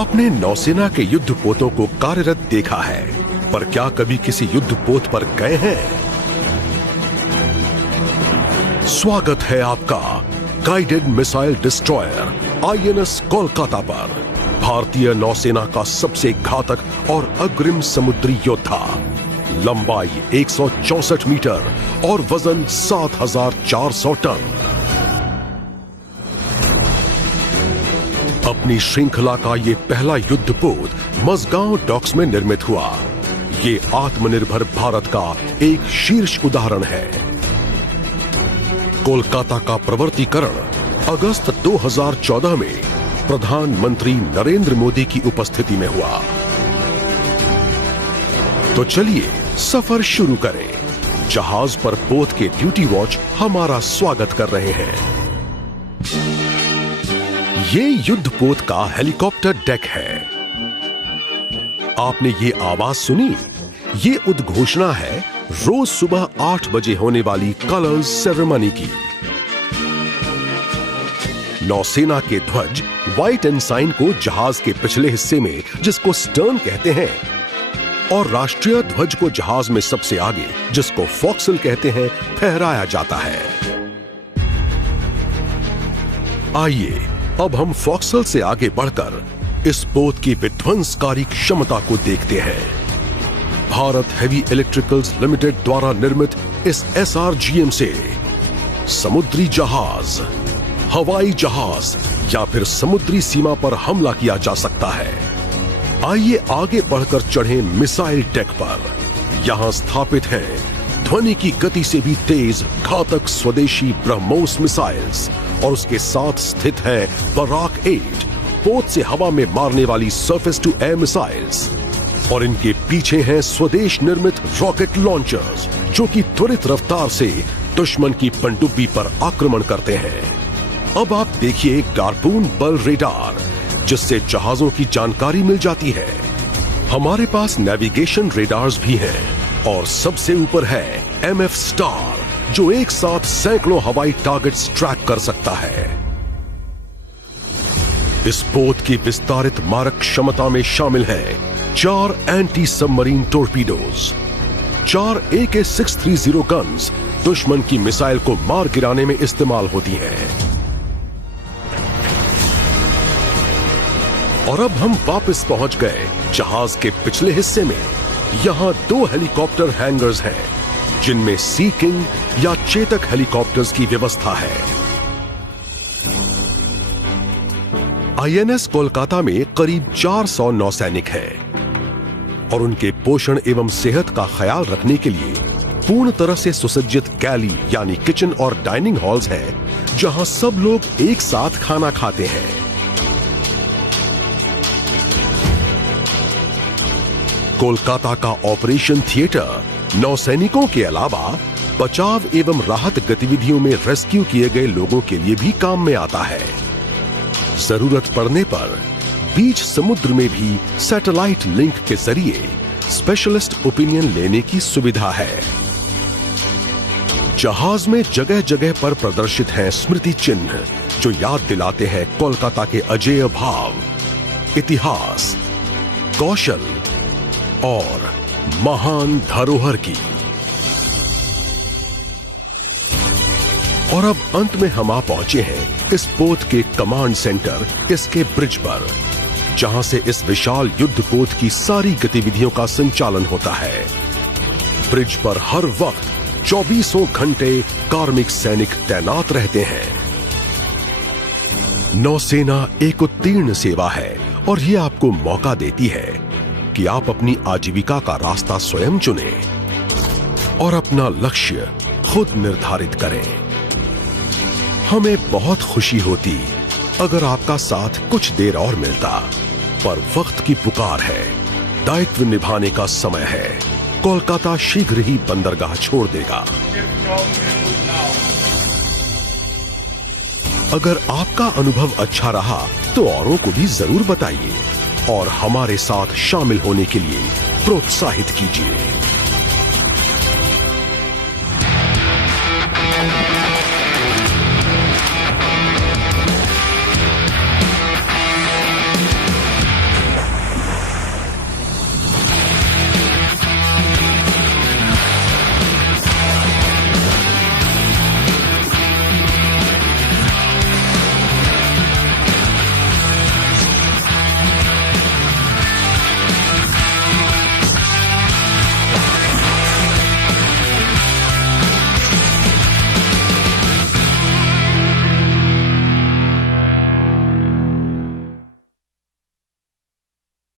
आपने नौसेना के युद्धपोतों को कार्यरत देखा है, पर क्या कभी किसी युद्धपोत पर गए हैं? स्वागत है आपका guided missile destroyer INS Kolkata पर। भारतीय नौसेना का सबसे घातक और अग्रिम समुद्री योद्धा। लंबाई 164 मीटर और वजन 7,400 टन। अपनी श्रृंखला का ये पहला युद्धपोत मझगांव डॉक्स में निर्मित हुआ। ये आत्मनिर्भर भारत का एक शीर्ष उदाहरण है। कोलकाता का प्रवर्तीकरण अगस्त 2014 में प्रधानमंत्री नरेंद्र मोदी की उपस्थिति में हुआ। तो चलिए सफर शुरू करें। जहाज पर पोत के ड्यूटी वॉच हमारा स्वागत कर रहे हैं। ये युद्धपोत का हेलीकॉप्टर डेक है। आपने ये आवाज सुनी? ये उद्घोषणा है रोज सुबह 8 बजे होने वाली कलर्स सेरेमनी की। नौसेना के ध्वज व्हाइट एनसाइन को जहाज के पिछले हिस्से में, जिसको स्टर्न कहते हैं, और राष्ट्रीय ध्वज को जहाज में सबसे आगे, जिसको फोक्सल कहते हैं, फहराया जाता है। आइए अब हम फोक्सल से आगे बढ़कर इस पोत की विध्वंसकारी क्षमता को देखते हैं। भारत हेवी इलेक्ट्रिकल्स लिमिटेड द्वारा निर्मित इस SRGM से समुद्री जहाज, हवाई जहाज या फिर समुद्री सीमा पर हमला किया जा सकता है। आइए आगे बढ़कर चढ़ें मिसाइल डेक पर। यहां स्थापित है ध्वनि की गति से भी तेज घातक स्वदेशी ब्रह्मोस मिसाइल्स, और उसके साथ स्थित है बराक 8 पोत से हवा में मारने वाली सरफेस टू एयर मिसाइल्स, और इनके पीछे हैं स्वदेश निर्मित रॉकेट लॉन्चर्स, जो कि त्वरित रफ्तार से दुश्मन की पनडुब्बी पर आक्रमण करते हैं। अब आप देखिए गार्पून बल रेडार, जिससे जहाजों की जानकारी मिल जाती है। हमारे पास नेविगेशन रेडार्स भी हैं, और सबसे ऊपर है MF स्टार, जो एक साथ सैकड़ों हवाई टारगेट्स ट्रैक कर सकता है। इस पोत की विस्तारित मारक क्षमता में शामिल है 4 एंटी सबमरीन टोरपीडोज, 4 AK-630 गन्स दुश्मन की मिसाइल को मार गिराने में इस्तेमाल होती हैं। और अब हम वापस पहुंच गए जहाज के पिछले हिस्से में। यहां 2 हेलीकॉप्टर हैंगर्स हैं, जिनमें सी किंग या चेतक हेलीकॉप्टर्स की व्यवस्था है। INS कोलकाता में करीब 400 नौसैनिक हैं, और उनके पोषण एवं सेहत का ख्याल रखने के लिए पूर्ण तरह से सुसज्जित गैली यानी किचन और डाइनिंग हॉल्स हैं, जहां सब लोग एक साथ खाना खाते हैं। कोलकाता का ऑपरेशन थिएटर नौसैनिकों के अलावा बचाव एवं राहत गतिविधियों में रेस्क्यू किए गए लोगों के लिए भी काम में आता है। जरूरत पड़ने पर बीच समुद्र में भी सैटेलाइट लिंक के जरिए स्पेशलिस्ट ओपिनियन लेने की सुविधा है। जहाज में जगह जगह पर प्रदर्शित हैं स्मृति चिन्ह, जो याद दिलाते हैं कोलकाता के अजेय भाव, इतिहास, कौशल और महान धरोहर की। और अब अंत में हम आ पहुंचे हैं इस पोत के कमांड सेंटर, इसके ब्रिज पर, जहां से इस विशाल युद्धपोत की सारी गतिविधियों का संचालन होता है। ब्रिज पर हर वक्त 24 घंटे कार्मिक सैनिक तैनात रहते हैं। नौसेना एक उत्तीर्ण सेवा है, और ये आपको मौका देती है कि आप अपनी आजीविका का रास्ता स्वयं चुनें और अपना लक्ष्य खुद निर्धारित करें। हमें बहुत खुशी होती अगर आपका साथ कुछ देर और मिलता, पर वक्त की पुकार है, दायित्व निभाने का समय है। कोलकाता शीघ्र ही बंदरगाह छोड़ देगा। अगर आपका अनुभव अच्छा रहा तो औरों को भी जरूर बताइए, और हमारे साथ शामिल होने के लिए प्रोत्साहित कीजिए।